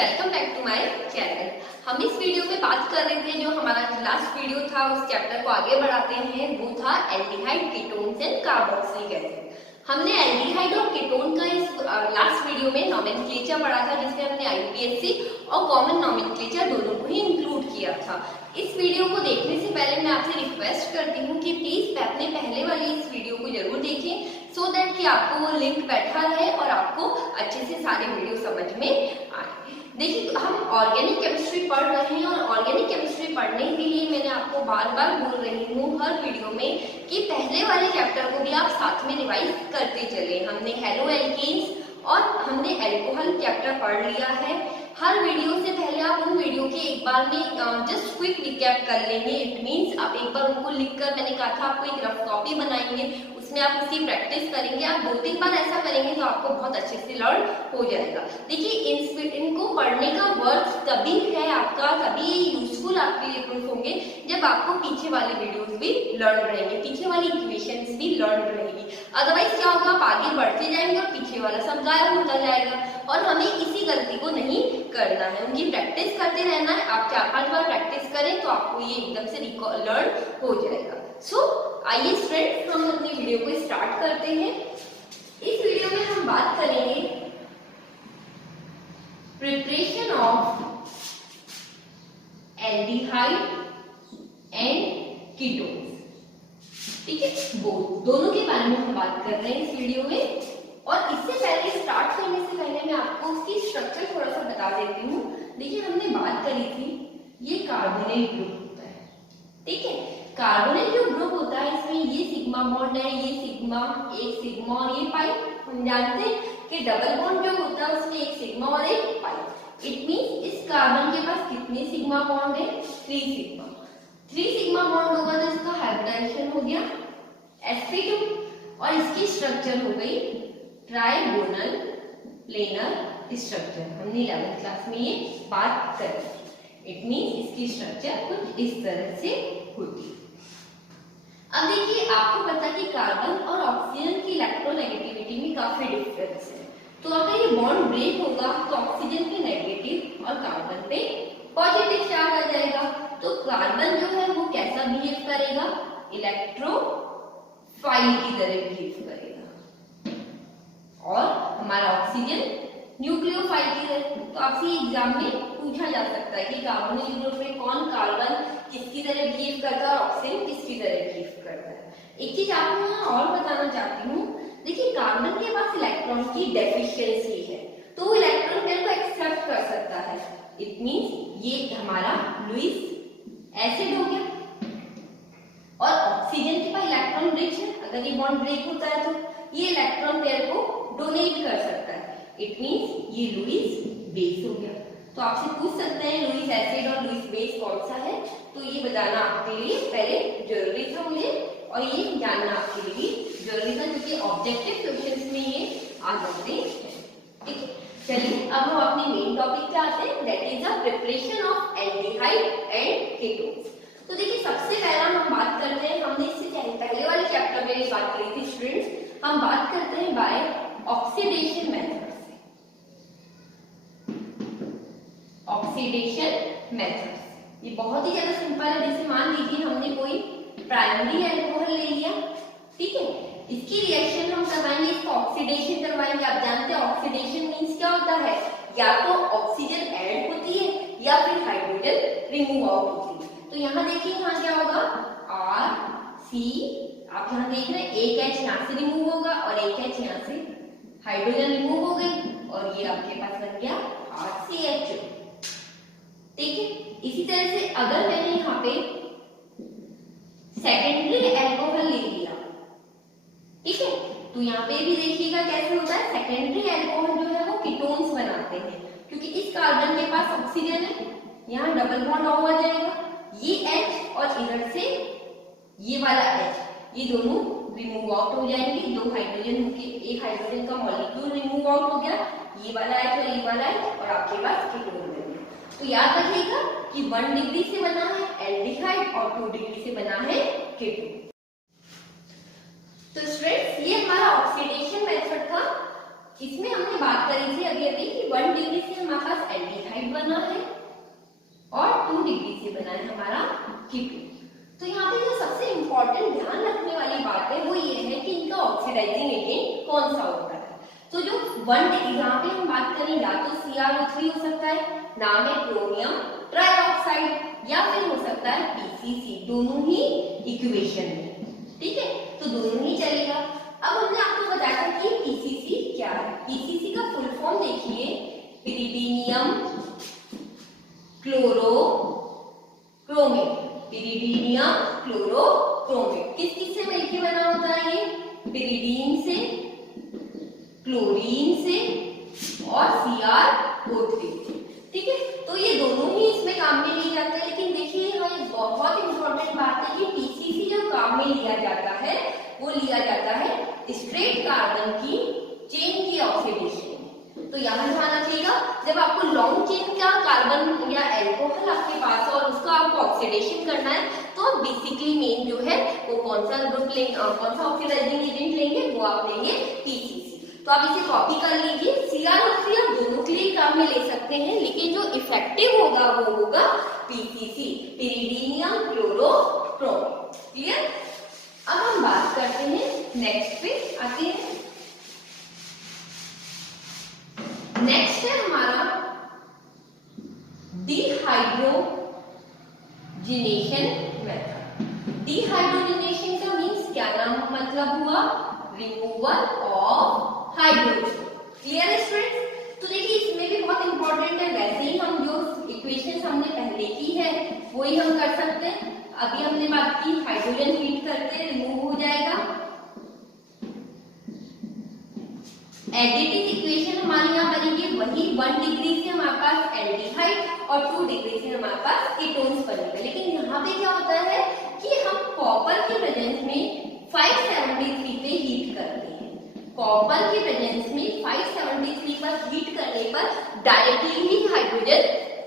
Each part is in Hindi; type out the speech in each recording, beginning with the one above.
Welcome back to my channel. हम इस वीडियो में बात कर रहे थे, जो हमारा लास्ट वीडियो था उस चैप्टर को आगे बढ़ाते हैं, वो था aldehyde, ketones and carboxylic acid. हमने एल्डिहाइड और कीटोन का इस लास्ट वीडियो में नोमेनक्लेचर पढ़ा था, जिसमें हमने आईयूपीएसी और कॉमन नोमेनक्लेचर दोनों को ही इंक्लूड किया था। इस वीडियो को देखने से पहले मैं आपसे रिक्वेस्ट करती हूँ कि प्लीज अपने पहले वाली इस वीडियो को जरूर देखें, सो दैट कि आपको वो लिंक बैठा रहे और आपको अच्छे से सारे वीडियो समझ में आए। देखिए, हम ऑर्गेनिक केमिस्ट्री पढ़ रहे हैं और ऑर्गेनिक केमिस्ट्री पढ़ने के लिए मैंने आपको बार बार बोल रही हूँ हर वीडियो में कि पहले वाले चैप्टर को भी आप साथ में रिवाइज करते चले। हमने हेलो एल्कीन्स और हमने अल्कोहल चैप्टर पढ़ लिया है। हर वीडियो से पहले आप उन वीडियो के एक बार में जस्ट क्विक रिकैप कर लेंगे। इट मीन्स आप एक बार उनको लिखकर, मैंने कहा था आपको एक रफ कॉपी बनाएंगे, उसमें आप उसकी प्रैक्टिस करेंगे। आप 2-3 बार ऐसा करेंगे तो आपको बहुत अच्छे से लर्न हो जाएगा। देखिए, इनको पढ़ने का वर्थ तभी है आपका, तभी ये यूजफुल आपके लिए प्रूफ होंगे जब आपको पीछे वाले वीडियोस भी लर्न रहेंगे, पीछे वाली इक्वेशंस भी लर्न रहेगी। अदरवाइज क्या होगा, आप आगे बढ़ते जाएंगे और पीछे वाला सब गायब होता जाएगा। और हमें इसी गलती को नहीं करना है, उनकी प्रैक्टिस करते रहना है। आप 4-5 बार प्रैक्टिस करें तो आपको ये एकदम से लर्न हो जाएगा। सो आइए फ्रेंड्स, हम अपनी वीडियो को स्टार्ट करते हैं। इस वीडियो में हम बात करेंगे preparation of aldehyde and ketones. ठीक है, वो दोनों के बारे में हम बात कर रहे हैं इस वीडियो में। और इससे पहले, स्टार्ट करने से पहले मैं आपको उसकी स्ट्रक्चर थोड़ा सा बता देती हूँ। देखिए, हमने बात करी थी ये कार्बोनेट ग्रुप होता है। ठीक है, कार्बोनेट जो ग्रुप होता है इसमें ये सिग्मा बॉन्ड है, ये सिग्मा, एक सिग्मा और ये पाई। हम जानते हैं कि डबल बॉन्ड जो होता है उसमें एक सिग्मा और एक पाई। इट मींस इस कार्बन के पास कितने सिग्मा बॉन्ड है? 3 सिग्मा। 3 सिग्मा बॉन्ड होगा तो इसका हाइब्रिडाइजेशन हो गया sp2 और इसकी स्ट्रक्चर हो गई ट्राइगोनल प्लेनर स्ट्रक्चर। हमने 11th क्लास में ये बात करी। इट मींस इसकी स्ट्रक्चर कुछ इस तरह से होती है। अब देखिए, आपको पता है कि कार्बन और ऑक्सीजन की इलेक्ट्रोनेगेटिविटी में काफी डिफरेंस है। तो अगर ये बॉन्ड ब्रेक होगा तो ऑक्सीजन पे नेगेटिव और कार्बन पे पॉजिटिव चार्ज आ जाएगा। तो कार्बन जो है वो कैसा बिहेव करेगा? इलेक्ट्रोफाइल की तरह बिहेव करेगा और हमारा ऑक्सीजन न्यूक्लियोफाइल की तरह। तो आपसे एग्जाम में पूछा जा सकता है कि कार्बोनिल ग्रुप में कौन कार्बन किसकी तरह बिहेव करता है और ऑक्सीजन किसकी तरह बिहेव करता है। एक चीज आपको यहाँ और बताना चाहती हूँ। देखिए, कार्बन के पास इलेक्ट्रॉन की डेफिशिएंसी है, तो वो इलेक्ट्रॉन पेयर को एक्सेप्ट कर सकता है। इट मींस ये हमारा लुईस एसिड हो गया। और ऑक्सीजन के पास इलेक्ट्रॉन रिच है, अगर ये बॉन्ड ब्रेक होता है तो ये इलेक्ट्रॉन पेयर को डोनेट कर सकता है। इट मींस ये लुईस बेस हो गया। तो आपसे पूछ सकते हैं लुईस एसिड और लुईस बेस कौन सा है, तो ये बताना आपके लिए पहले जरूरी था मुझे, और ये जानना आपके लिए भी जरूरी था क्योंकि ऑब्जेक्टिव क्वेश्चंस में ये आ जाते हैं। ठीक है, चलिए अब हम अपने मेन टॉपिक पे आते हैं, that is the preparation of aldehyde and ketones. तो देखिए, सबसे पहला हम बात करते हैं, हमने इससे पहले वाले चैप्टर में ये बात करी थी स्टूडेंट्स, हम बात करते हैं बाय ऑक्सीडेशन मेथड से। ऑक्सीडेशन मेथड ये बहुत ही ज्यादा सिंपल है। जैसे मान लीजिए हमने कोई प्राइमरी अल्कोहल ले लिया, ठीक है, इसकी रिएक्शन हम करवाएंगे, इसको ऑक्सीडेशन करवाएंगे। आप जानते हैं ऑक्सीडेशन मींस क्या होता है, या तो ऑक्सीजन ऐड होती है या फिर हाइड्रोजन रिमूव आउट होती है। तो यहाँ देखिए, यहाँ क्या होगा, RC, आप यहाँ देख रहे हैं एक H यहाँ से रिमूव होगा और एक H यहाँ से हाइड्रोजन रिमूव हो गई और ये आपके पास बन गया RCH। ठीक है, इसी तरह से अगर मैंने यहाँ पे सेकेंडरी अल्कोहल ले लिया, ठीक है, तो यहाँ पे भी देखिएगा कैसे होता है। सेकेंडरी अल्कोहल जो है वो कीटोन्स बनाते हैं, क्योंकि इस कार्बन के पास ऑक्सीजन है, यहाँ डबल बॉन्ड आ जाएगा, ये H और इधर से ये वाला H, ये दोनों रिमूव आउट हो जाएंगे। 2 हाइड्रोजन होके एक हाइड्रोजन का मॉलिक्यूल रिमूव आउट हो गया, ये वाला H और ये वाला H, और आपके पास कीटोन बन गया। तो याद रखिएगा कि 1 डिग्री से बना है एल्डिहाइड और 2 डिग्री से बना है कीटोन। तो स्टूडेंट्स, ये हमारा ऑक्सीडेशन मेथड था। इसमें हमने बात करी थी अभी अभी कि 1 डिग्री से हमारे पास एल्डिहाइड बना है और 2 डिग्री से बना है हमारा कीटोन। तो यहाँ पे जो सबसे इंपॉर्टेंट ध्यान रखने वाली बात है वो ये है कि इनका ऑक्सीडाइजिंग एजेंट कौन सा होता है। तो जो 1 डिग्री यहाँ पे हम बात करें या तो CrO3 हो सकता है, नाम है क्रोमियम ट्राइऑक्साइड, या फिर हो सकता है PCC, दोनों ही इक्वेशन में, ठीक है, तो दोनों ही चलेगा। अब हमने आपको बताया था कि PCC क्या है। PCC का फुल फॉर्म देखिए, पिरिडीनियम क्लोरोक्रोमेट, पिरिडीनियम क्लोरोक्रोमेट किस से मिलकर बना होता है ये? पिरिडीन से, क्लोरीन से और CrO3, ठीक है। तो ये दोनों ही इसमें काम में लिए जाते हैं, लेकिन देखिए यहाँ एक बहुत इंपॉर्टेंट बात है कि PCC जो काम में लिया जाता है वो लिया जाता है स्ट्रेट कार्बन की चेन की ऑक्सीडेशन। तो यहाँ ध्यान रखिएगा, जब आपको लॉन्ग चेन का कार्बन या एल्कोहल आपके पास है और उसका आपको ऑक्सीडेशन करना है, तो बेसिकली मेन जो है वो कौन सा ग्रुप लेंगे, कौन सा ऑक्सीडाइजिंग एजेंट लेंगे, वो आप लेंगे PCC। तो आप इसे कॉपी कर लीजिए। CrO3 आप दोनों के लिए काम में ले सकते हैं, लेकिन जो इफेक्टिव होगा वो होगा PCC, पिरिडीनियम क्लोरोक्रोमेट। क्लियर? अब हम बात करते हैं नेक्स्ट पे आते हैं। नेक्स्ट है हमारा डिहाइड्रोजिनेशन मेथड। डिहाइड्रोजिनेशन का मीन्स क्या नाम मतलब हुआ? Removal of hydrogen. क्लियर है स्टूडेंट्स? तो देखिए इसमें भी बहुत इंपॉर्टेंट है, वैसे ही हम जो इक्वेशंस हमने पहले की है वही हम कर सकते हैं। अभी हमने बात की हाइड्रोजन हीट करके रिमूव हो जाएगा। एडिटिव इक्वेशन हमारी यहाँ बनेगी वही, 1 डिग्री से हमारे पास एल्डिहाइड और 2 डिग्री से हमारे पास कीटोन्स बनेगा। लेकिन यहाँ पे क्या होता है कि हम कॉपर के प्रेजेंस में 573 पे हीट करते हैं। कॉपर के प्रेजेंस में 573 पर हीट करने पर डायरेक्टली ही हाइड्रोजन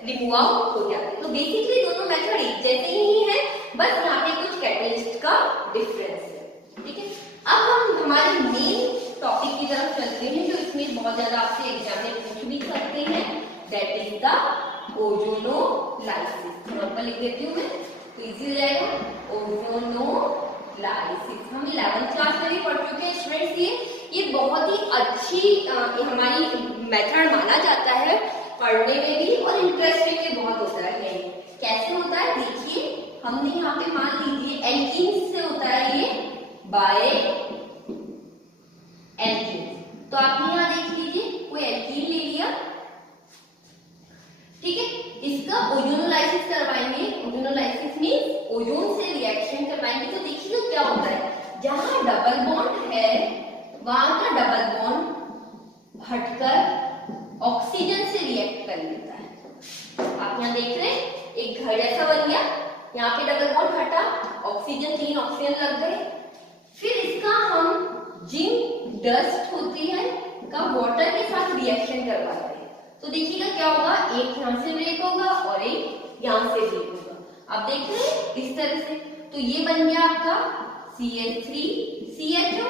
रिमूव आउट हो जाता है। तो बेसिकली दोनों मेथड एक जैसे ही है, बस यहाँ पे कुछ कैटलिस्ट का डिफरेंस है, ठीक है। अब हम हमारे मेन टॉपिक की तरफ चलते हैं, जो इसमें बहुत ज्यादा आपसे एग्जाम में पूछ भी सकते हैं, दैट इज द ओजोनोलाइसिस। थोड़ा लिख देती हूँ मैं तो इजी हो जाएगा। ओजोनोलाइसिस हम 11th क्लास में भी पढ़ चुके हैं स्टूडेंट्स। ये बहुत ही अच्छी हमारी मेथड माना जाता है, पढ़ने में भी और इंटरेस्टिंग भी बहुत होता है। कैसे होता है देखिए, हमने यहाँ पे मान लीजिए एल्कीन से होता है ये बाय एल्कीन, तो आपने यहाँ देख लीजिए कोई एल्कीन ले लिया, ठीक है, इसका ओजोनोलाइसिस करवाएंगे। ओजोनोलाइसिस मींस ओजोन से रिएक्शन करवाएंगे। तो देखिए क्या होता है, जहां डबल बॉन्ड है वहां का डबल बॉन्ड हटकर ऑक्सीजन से रिएक्ट कर लेता है। आप यहाँ देख रहे हैं एक घर जैसा बन गया, यहाँ पे डबल बॉन्ड हटा, ऑक्सीजन 3 ऑक्सीजन लग गए। फिर इसका हम जिंक डस्ट होती है का वाटर के साथ रिएक्शन करवाते हैं। तो देखिएगा क्या होगा, एक यहाँ से ब्रेक होगा और एक यहाँ से ब्रेक होगा। आप देख रहे हैं इस तरह से। तो ये बन गया आपका CH3CHO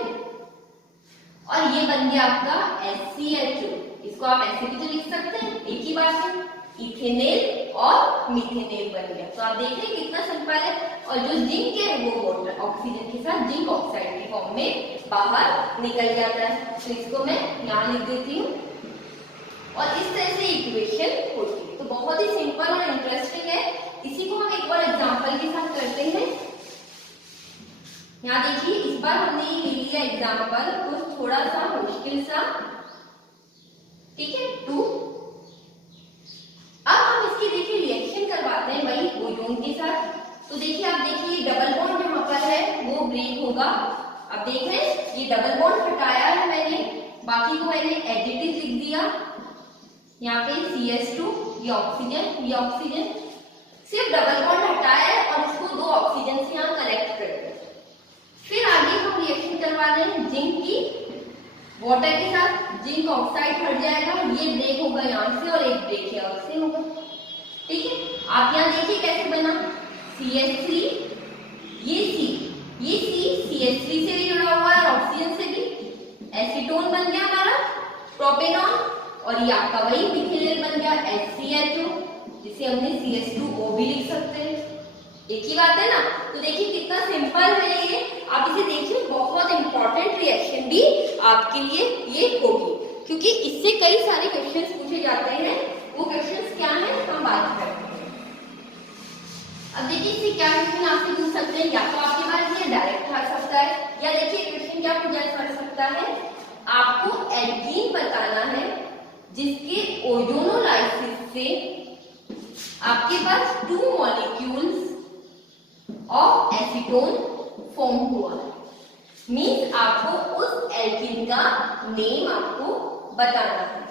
और ये बन गया आपका SCHO। इसको आप ऐसे भी तो लिख सकते हैं एक ही बात में, इथेनेल और मिथेनेल बन गया। तो आप देख रहे हैं कितना सिंपल है। और जो जिंक है वो वाटर ऑक्सीजन के साथ जिंक ऑक्साइड के फॉर्म में बाहर निकल जाता है। तो इसको मैं यहाँ लिख देती हूँ और इस तरह से इक्वेशन होती है। तो बहुत ही सिंपल और इंटरेस्टिंग है। इसी को हम एक और एग्जांपल के साथ करते हैं। यहाँ देखिए इस बार हमने ये ले लिया एग्जांपल कुछ थोड़ा सा मुश्किल सा, ठीक है, 2। अब हम इसकी देखिए रिएक्शन करवाते हैं वही ओजोन के साथ। तो देखिए आप देखिए डबल बॉन्ड जहाँ पर है वो ब्रेक होगा। अब देख रहे हैं ये डबल बॉन्ड हटाया है मैंने, बाकी को मैंने एडिटिव लिख दिया। यहाँ पे CH2 ये ऑक्सीजन, सिर्फ डबल बॉन्ड हटाया है और इसको 2 ऑक्सीजन से यहाँ कनेक्ट कर दिया। फिर आगे हम रिएक्शन करवा रहे हैं जिंक की वाटर के साथ, जिंक ऑक्साइड हट जाएगा, ये ब्रेक होगा यहाँ से और एक ब्रेक यहाँ से होगा, ठीक है। आप यहाँ देखिए कैसे बना, CH3 ये C CH3 से भी जुड़ा हुआ है और ऑक्सीजन से भी, एसीटोन बन गया हमारा प्रोपेनॉन, और ये आपका वही मिथेनॉल बन गया HCHO, जिसे हमने CH2O भी लिख सकते हैं। एक ही बात है ना। तो देखिए कितना सिंपल है ये, आप इसे देखिए, बहुत इंपॉर्टेंट रिएक्शन भी आपके लिए ये होगी, क्योंकि इससे कई सारे क्वेश्चंस पूछे जाते हैं। वो क्वेश्चंस क्या हैं हम बात करते हैं। अब देखिए इससे क्या क्वेश्चन आपसे पूछ सकते हैं, या तो आपके पास ये डायरेक्ट आ सकता है, या देखिए क्वेश्चन क्या पूछा जा सकता है, आपको एल्कीन बताना है जिसके ओजोनोलाइसिस से आपके पास 2 मॉलिक्यूल्स ऑफ एसीटोन फॉर्म हुआ है। मीन्स आपको उस एल्कीन का नेम आपको बताना है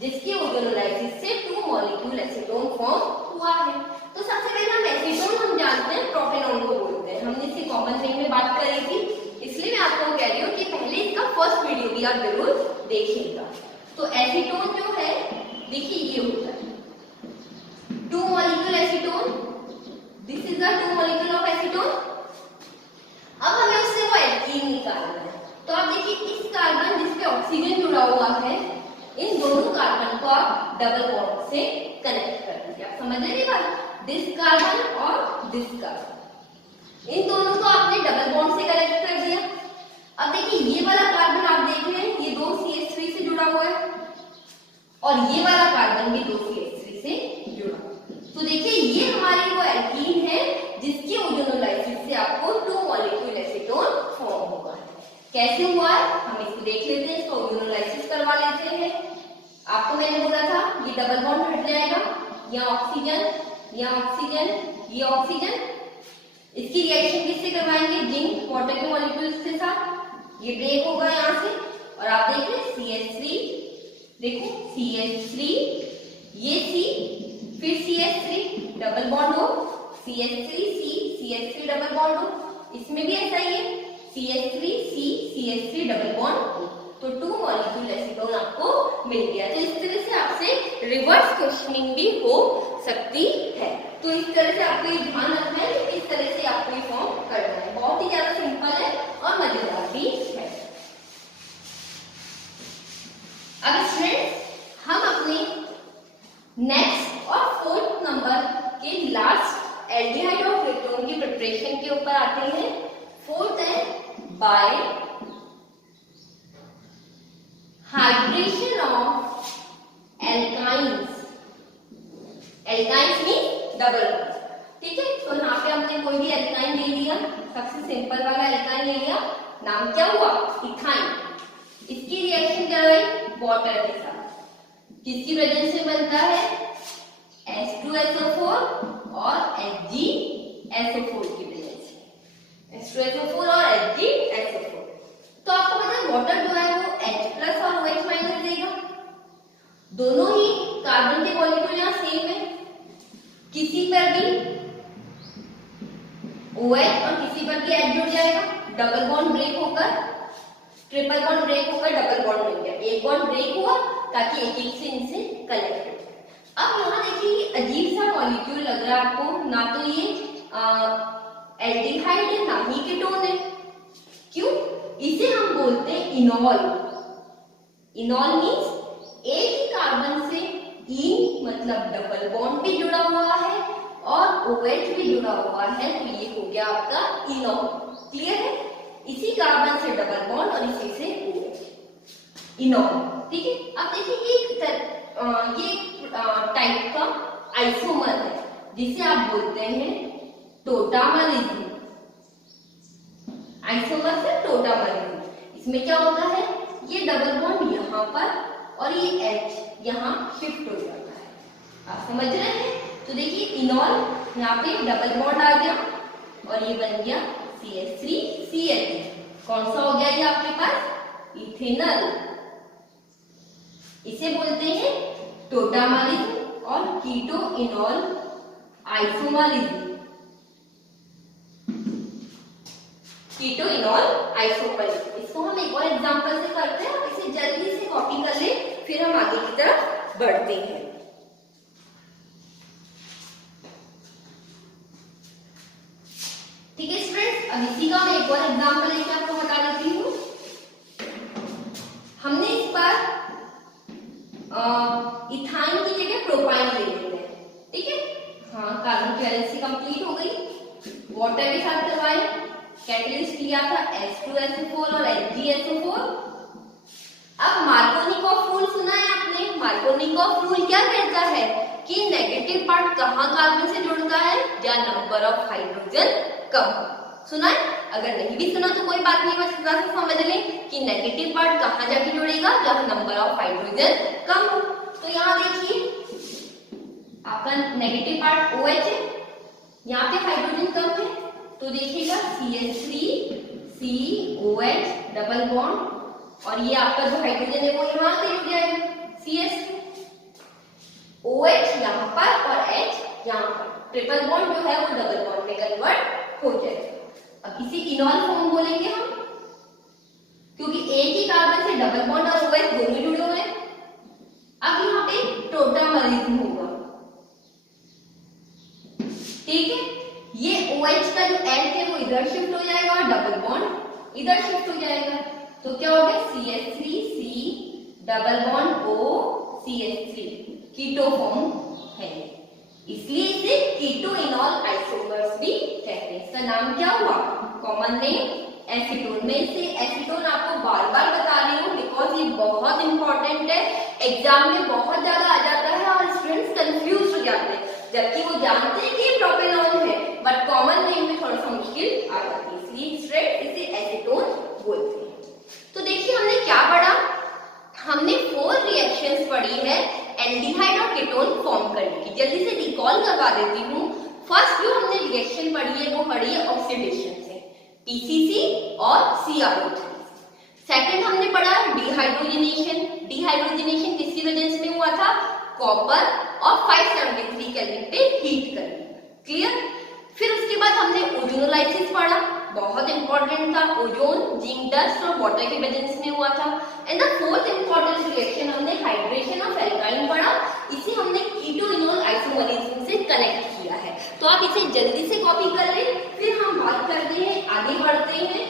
जिसके ओजोनोलाइसिस से 2 मॉलिक्यूल एसीटोन फॉर्म हुआ है। तो सबसे पहले हम एसीटोन हम जानते हैं प्रोपेनॉन को बोलते हैं, हमने इसके कॉमन नेम में बात करी थी, इसलिए मैं आपको कह रही हूँ कि पहले इसका फर्स्ट वीडियो भी आप जरूर देखिएगा। तो एसीटोन जो है देखिए ये होता है 2 molecule acetone, this is the 2 molecule of acetone. अब हमें उससे वो एल्कीन निकालना है। तो आप देखिए इस कार्बन जिसपे ऑक्सीजन जुड़ा हुआ है, इन दोनों कार्बन को आप डबल बॉन्ड से कनेक्ट कर दीजिए। आप समझ रहे हैं बात, दिस कार्बन और दिस कार्बन, इन दोनों को आपने डबल बॉन्ड से कनेक्ट कर दिया। अब देखिए ये वाला कार्बन आप देख रहे हैं, ये 2 CH3 से जुड़ा हुआ है, और ये वाला कार्बन भी 2 CH3 से जुड़ा हुआ है। तो देखिए ये हमारी वो एल्कीन है जिसके ओजोनोलाइसिस से आपको 2 मॉलिक्यूल एसीटोन फॉर्म हुआ है। कैसे हुआ है हम इसको देख लेते हैं, इसको ओजोनोलाइसिस करवा लेते हैं। आपको मैंने बोला था ये डबल बॉन्ड हट जाएगा, यहाँ ऑक्सीजन, यहाँ ऑक्सीजन, ये ऑक्सीजन, इसकी रिएक्शन किससे करवाएंगे, जिंक वाटर के मॉलिक्यूल्स के साथ। ये ब्रेक होगा यहाँ से, और आप देख रहे हैं CH3, देखो CH3, ये C, फिर CH3 डबल बॉन्ड हो, CH3C, CH3 डबल बॉन्ड हो, इसमें भी ऐसा ही है CH3C, CH3 डबल बॉन्ड हो, तो 2 मॉलिक्यूल एसीटोन आपको मिल गया। तो इस तरह से आपसे रिवर्स क्वेश्चनिंग भी हो सकती है। तो इस तरह से आपको ये ध्यान रखना है कि इस तरह से आपको ये फॉर्म करना है। बहुत ही ज्यादा सिंपल है और मजेदार भी है। अब स्टूडेंट्स हम अपने नेक्स्ट और 4th नंबर के लास्ट एल्डिहाइड और कीटोन की प्रिपरेशन के ऊपर आते हैं। 4th है bye hydration of alkynes. Alkynes mean double bond, ठीक है। तो यहाँ पे हमने कोई भी एल्काइन ले लिया, सबसे सिंपल वाला एल्काइन ले लिया, नाम क्या हुआ, इथाइन। इसकी रिएक्शन क्या हुई, वाटर के साथ, किसकी वजह से बनता है, H2SO4 और HgSO4 की वजह से, H2SO4 और HgSO4। तो आपको पता है वाटर जो है वो H+ और OH- देगा। दोनों ही कार्बन के मॉलिक्यूल यहाँ सेम है, किसी पर भी OH और किसी पर भी H जुड़ जाएगा, डबल बॉन्ड ब्रेक होकर ट्रिपल बॉन्ड ब्रेक होकर डबल बॉन्ड बन गया। एक बॉन्ड ब्रेक हुआ ताकि एक एक से इनसे कनेक्ट हो। अब यहाँ देखिए अजीब सा मॉलिक्यूल लग रहा है आपको, ना तो ये एल्डिहाइड है ना ही कीटोन है। क्यों, इसे हम बोलते हैं इनॉल। इनॉल मीन्स एक ही कार्बन से इन मतलब डबल बॉन्ड भी जुड़ा हुआ है और OH भी जुड़ा हुआ है, तो ये हो गया आपका इनॉल। क्लियर है, इसी कार्बन से डबल बॉन्ड और इसी से OH, इनॉल। ठीक है। अब देखिए ये टाइप का आइसोमर है जिसे आप बोलते हैं टोटामरिज्म। आइसोमर से टोटामरिज्म। इसमें क्या होता है, ये डबल बॉन्ड यहाँ पर और ये H यहाँ शिफ्ट हो जाता है। आप समझ रहे हैं। तो देखिए इनॉल यहाँ पे डबल बॉन्ड आ गया और ये बन गया CH3CH। कौन सा हो गया ये आपके पास, इथेनॉल। इसे बोलते हैं टोटामरिज्म और कीटो इनॉल आइसोमरिज्म। कीटो इनॉल आइसोमरिज्म, इसको हम एक और एग्जांपल से करते हैं। इसे जल्दी से कॉपी कर ले, फिर हम आगे की तरफ बढ़ते हैं। ठीक है स्टूडेंट्स, अब इसी का मैं एक और एग्जांपल लेके आपको बता देती हूँ। हमने इस बार इथाइन की जगह प्रोपाइन ले लेते हैं, ठीक है। हाँ, कार्बन की वैलेंसी कंप्लीट हो गई। वाटर के साथ करवाए, कैटलिस्ट लिया था H2SO4 और HgSO4। अब मार्कोनिकॉफ रूल सुना है आपने? मार्कोनिकॉफ रूल क्या कहता है कि नेगेटिव पार्ट कहाँ कार्बन से जुड़ता है, या नंबर ऑफ हाइड्रोजन कम। सुना है? अगर नहीं भी सुना तो कोई बात नहीं, बस इतना सा समझ लें कि नेगेटिव पार्ट कहाँ जाके जुड़ेगा, जब नंबर ऑफ हाइड्रोजन कम हो। तो यहाँ देखिए आपका नेगेटिव पार्ट OH है, यहाँ पे हाइड्रोजन कम है, तो देखिएगा CH3COH डबल बॉन्ड, और ये आपका जो हाइड्रोजन है वो यहाँ पे जुड़ जाएगा CH2, OH यहाँ पर और H यहाँ पर, ट्रिपल बॉन्ड जो है वो डबल बॉन्ड में कन्वर्ट हो जाएगा। अब इसे इनॉल फॉर्म बोलेंगे हम, क्योंकि एक ही कार्बन से डबल बॉन्ड और OH दोनों जुड़े हुए हैं। अब यहाँ पे टोटामरिज्म होगा, ठीक है। ये OH का जो H है वो इधर शिफ्ट हो जाएगा और डबल बॉन्ड इधर शिफ्ट हो जाएगा, तो क्या हो गया CH3C double bond O CH3, keto form है, इसलिए इसे कीटो इनॉल आइसोमर्स भी कहते हैं। इसका नाम क्या हुआ? Common name acetone. मैं इसे एसीटोन आपको बार बार बता रही हूँ बिकॉज ये बहुत इंपॉर्टेंट है, एग्जाम में बहुत ज्यादा आ जाता है और स्टूडेंट्स कंफ्यूज हो जाते हैं, जबकि वो जानते हैं कि ये प्रोपेनॉल है, बट कॉमन नेम में थोड़ा सा मुश्किल आ जाती है, इसलिए स्टूडेंट इसे एसीटोन बोलते हैं। तो देखिए हमने क्या पढ़ा, हमने 4 रिएक्शंस पढ़ी है एल्डिहाइड और कीटोन फॉर्म करने की। जल्दी से रिकॉल करवा देती हूँ। फर्स्ट जो हमने रिएक्शन पढ़ी है वो पढ़ी है ऑक्सीडेशन से, PCC और CrO3। सेकंड हमने पढ़ा डिहाइड्रोजनेशन। डिहाइड्रोजनेशन किसकी वजह से हुआ था? कॉपर और 573 केल्विन पे हीट करके, क्लियर। फिर उसके बाद हमने ओजोनोलाइसिस पढ़ा, बहुत इंपॉर्टेंट था, ओजोन, जिंक डस्ट और वाटर के वजह से हुआ था। And the fourth important reaction हमने हाइड्रेशन ऑफ एल्काइन पढ़ा, इसे हमने कीटो इनॉल आइसोमरिज्म से कनेक्ट किया है। तो आप इसे जल्दी से कॉपी कर लें, फिर हम बात करते हैं, आगे बढ़ते हैं।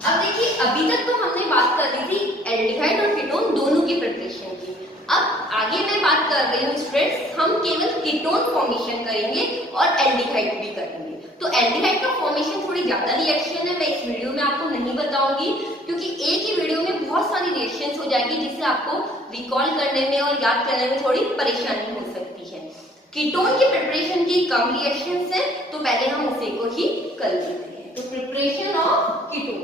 अब देखिए अभी तक तो हमने बात कर ली थी एल्डिहाइड और कीटोन दोनों की प्रिपरेशन की। अब आगे मैं बात कर रही हूँ स्टूडेंट्स, हम केवल कीटोन फॉर्मेशन करेंगे और एल्डिहाइड भी करेंगे। तो एल्डिहाइड का फॉर्मेशन थोड़ी ज्यादा रिएक्शन है, मैं इस वीडियो में आपको नहीं बताऊंगी क्योंकि एक ही वीडियो में बहुत सारी रिएक्शंस हो जाएगी जिससे आपको रिकॉल करने में और याद करने में थोड़ी परेशानी हो सकती है। कीटोन की प्रिपरेशन की कम रिएक्शंस है, तो पहले हम उसे को ही कर लेते हैं। तो प्रिपरेशन ऑफ कीटोन,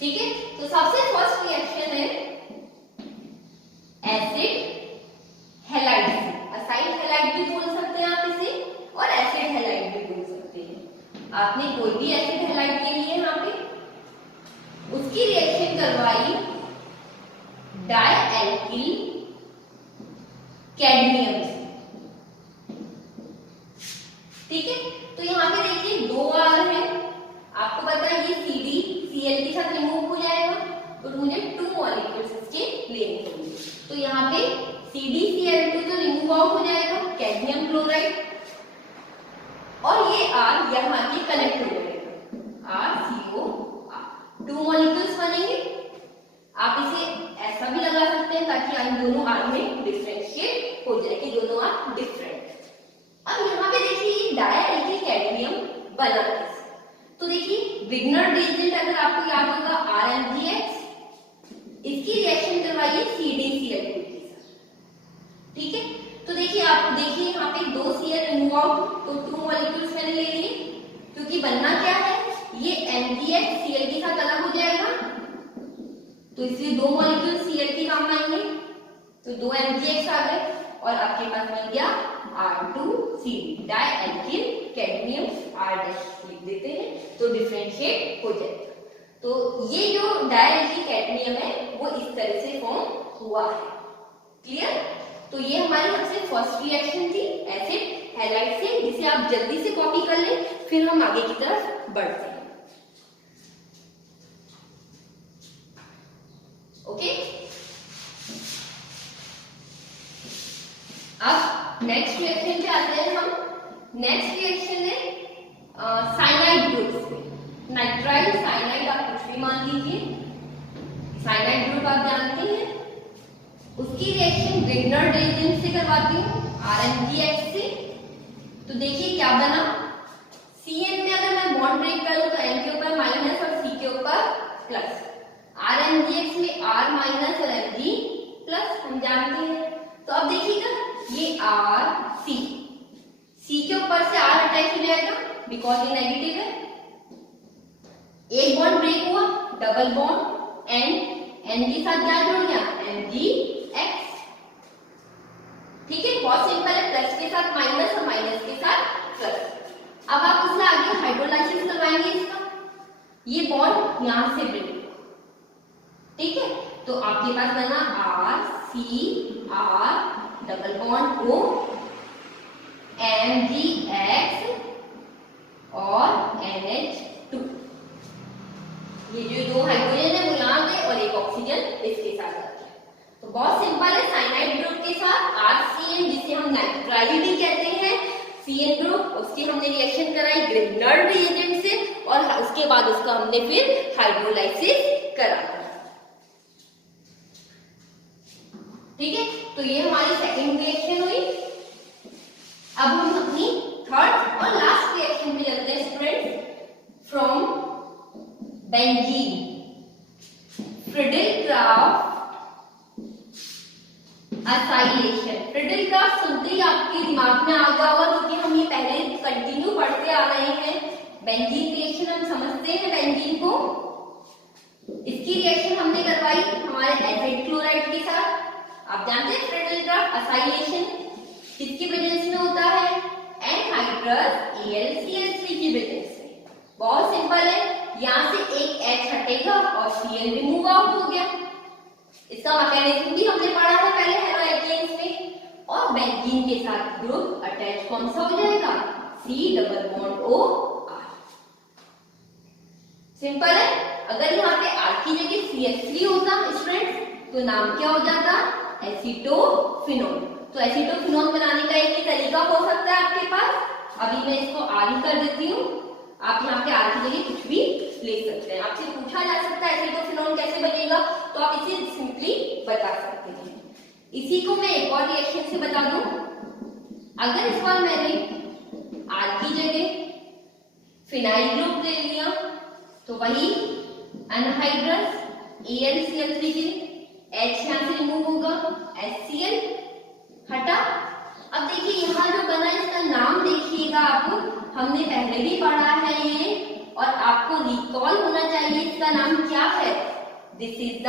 ठीक है। तो सबसे फर्स्ट रिएक्शन है एसिड हैलाइड से, असाइड हैलाइड भी बोल सकते हैं आप इसे, और एसिड हैलाइड भी बोल सकते हैं। आपने कोई भी एसिड हैलाइड के लिए यहाँ पे उसकी रिएक्शन करवाई डायएल्किल कैडमियम से, ठीक है। तो यहाँ पे देखिए 2 R है, आपको पता है ये CdCl के साथ रिमूव हो जाएगा, तो मुझे 2 मॉलिक्यूल्स इसके लेने होंगे। तो यहाँ पे CdCl2 तो रिमूव आउट हो जाएगा, कैडमियम क्लोराइड, और ये R यहाँ के कनेक्ट हो जाएगा, RCOR, 2 मॉलिक्यूल्स बनेंगे। आप इसे ऐसा भी लगा सकते हैं ताकि इन दोनों R में डिफरेंशिएट हो जाए कि दोनों R डिफरेंट। अब यहाँ पे देखिए डायएल्किल कैडमियम बना है, तो देखिए विग्नर रिएजेंट अगर आपको याद होगा RMgX, इसकी रिएक्शन करवाइए CdCl2 के साथ, ठीक है। तो देखिए आप देखिए यहाँ पे 2 Cl रिमूव आउट, तो 2 मॉलिक्यूल्स मैंने ले लिए, क्योंकि बनना क्या है, ये MgX Cl के साथ अलग हो जाएगा, तो इसलिए 2 मॉलिक्यूल Cl के काम आएंगे, तो 2 MgX आ गए और आपके पास मिल गया R2CD, डायएल्किल कैडमियम R' लिख देते हैं, तो डिफरेंशिएट हो जाएगा। तो ये जो डायएल्किल कैडमियम है वो इस तरह से फॉर्म हुआ है, क्लियर। तो ये हमारी सबसे फर्स्ट रिएक्शन थी एसिड हैलाइड से, जिसे आप जल्दी से कॉपी कर लें, फिर हम आगे की तरफ बढ़ते हैं। ओके, अब नेक्स्ट रिएक्शन पे आते हैं हम नेक्स्ट रिएक्शन है साइनाइड ग्रुप से। नाइट्राइल साइनाइड आप कुछ भी मान लीजिए, साइनाइड ग्रुप आप जानते हैं। उसकी रिएक्शन ग्रिग्नर रिएजेंट से करवाती हूँ, RmGX से। तो देखिए क्या बना, Cn में अगर मैं बॉन्ड ब्रेक करूं तो N के ऊपर माइनस और C के ऊपर प्लस। RmGX में R माइनस और Mg प्लस हम जानते हैं। तो अब देखिएगा ये R C के ऊपर से R अटैच हो जाएगा बिकॉज ये नेगेटिव है। एक बॉन्ड ब्रेक हुआ, डबल बॉन्ड N के साथ क्या जुड़ गया, MgX। ठीक है, बहुत सिंपल है, प्लस के साथ माइनस और माइनस के साथ प्लस। अब आप उससे आगे हाइड्रोलाइसिस करवाएंगे इसका, ये बॉन्ड यहां से ब्रेक हुआ। ठीक है, तो आपके पास बना RCR double bond O MgX और NH2। ये जो दो हाइड्रोजन है वो यहाँ गए और एक ऑक्सीजन इसके साथ आ गया। तो बहुत सिंपल है, साइनाइड ग्रुप के साथ RCN जिसे हम नाइट्राइल भी कहते हैं, CN ग्रुप, उसकी हमने रिएक्शन कराई ग्रिग्नर रिएजेंट से और उसके बाद उसका हमने फिर हाइड्रोलाइसिस करा। ठीक है, तो ये हमारी सेकंड रिएक्शन हुई। अब हम अपनी थर्ड और लास्ट रिएक्शन पे चलते हैं students. From benzene Friedel-craft acylation. Friedel-craft सुनते ही आपके दिमाग में आ गया होगा क्योंकि हम ये पहले कंटिन्यू पढ़ते आ रहे हैं। बेंजीन रिएक्शन हम समझते हैं बेंजीन को। इसकी रिएक्शन हमने करवाई हमारे एसिड क्लोराइड के साथ। आप जानते हैं फ्रिडल-क्राफ्ट असाइलेशन किसकी वजह से होता है, एनहाइड्रस AlCl3 की वजह से। बहुत सिंपल है, यहाँ से एक H हटेगा और Cl रिमूव आउट हो गया। इसका मैकेनिज्म भी हमने पढ़ा है पहले हेलोएल्केन्स में। और बेंजीन के साथ ग्रुप अटैच कौन सा हो जाएगा, C double bond O R। Simple है, अगर यहाँ पे R की जगह CH3 होता स्टूडेंट्स तो नाम क्या हो जाता, एसीटोफिनोल। तो एसीटोफिनोल बनाने का एक ही तरीका हो सकता है आपके पास। अभी मैं इसको R ही कर देती हूँ, आप यहाँ पे R की जगह कुछ भी ले सकते हैं। आपसे पूछा जा सकता है एसीटोफिनोल कैसे बनेगा, तो आप इसे सिंपली बता सकते हैं। इसी को मैं एक और रिएक्शन से बता दूं। अगर इस बार मैंने R की जगह फिनाइल ग्रुप ले लिया तो वही अनहाइड्रस AlCl3 के H यहाँ से रिमूव होगा, HCl हटा। अब देखिए यहाँ जो बना इसका नाम देखिएगा आप, हमने पहले भी पढ़ा है ये और आपको रिकॉल होना चाहिए इसका नाम क्या है। This is the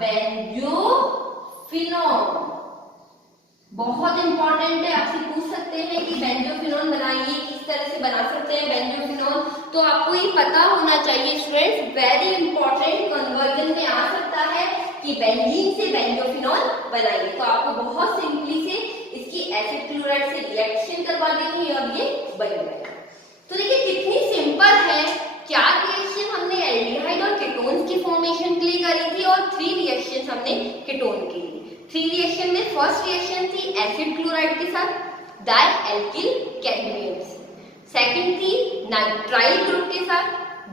benzophenol. बहुत इंपॉर्टेंट है, आपसे पूछ सकते हैं कि बेंजोफिनोल बनाइए, किस तरह से बना सकते हैं बेंजोफिनोल, तो आपको ये पता होना चाहिए स्टूडेंट्स। वेरी इंपॉर्टेंट, कन्वर्जन में आ सकता है कि बेंजीन से बेंजोफिनोल बनाइए। तो आपको बहुत सिंपली से इसकी एसिड क्लोराइड से रिएक्शन करवा देंगे और ये बन जाएगा। तो देखिए कितनी सिंपल है, क्या रिएक्शन हमने एल्डिहाइड और कीटोन्स की फॉर्मेशन के लिए करी थी और 3 रिएक्शंस हमने कीटोन के लिए। 3 रिएक्शन में फर्स्ट रिएक्शन थी एसिड क्लोराइड के साथ डाइएल्किल कैडमियम से, सेकंड थी नाइट्राइल ग्रुप के साथ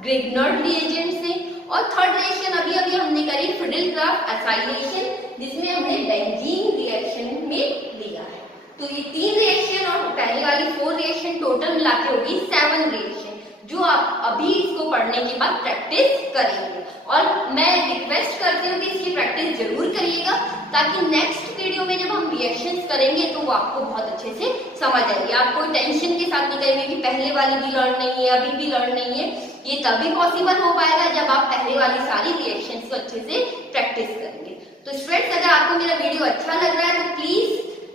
ग्रिग्नर रिएजेंट से, और थर्ड रिएक्शन अभी अभी हमने करी फ्रिडल-क्राफ्ट असाइलेशन जिसमें हमने बेंजीन रिएक्शन में लिया है। तो ये 3 रिएक्शन और पहले वाली 4 रिएक्शन टोटल मिला के होगी 7 रिएक्शन, जो आप अभी इसको पढ़ने के बाद प्रैक्टिस करेंगे। और मैं रिक्वेस्ट करती हूँ कि इसकी प्रैक्टिस जरूर करिएगा ताकि नेक्स्ट वीडियो में जब हम रिएक्शंस करेंगे तो वो आपको बहुत अच्छे से समझ आएगी। आप कोई टेंशन के साथ नहीं करेंगे कि पहले वाली भी लर्न नहीं है, अभी भी लर्न नहीं है। ये तभी पॉसिबल हो पाएगा जब आप पहले वाली सारी रिएक्शंस को अच्छे से प्रैक्टिस करेंगे। तो स्टूडेंट्स, अगर आपको मेरा वीडियो अच्छा लग रहा है तो प्लीज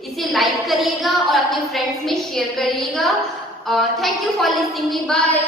इसे लाइक करिएगा और अपने फ्रेंड्स में शेयर करिएगा। Thank you for listening me, bye.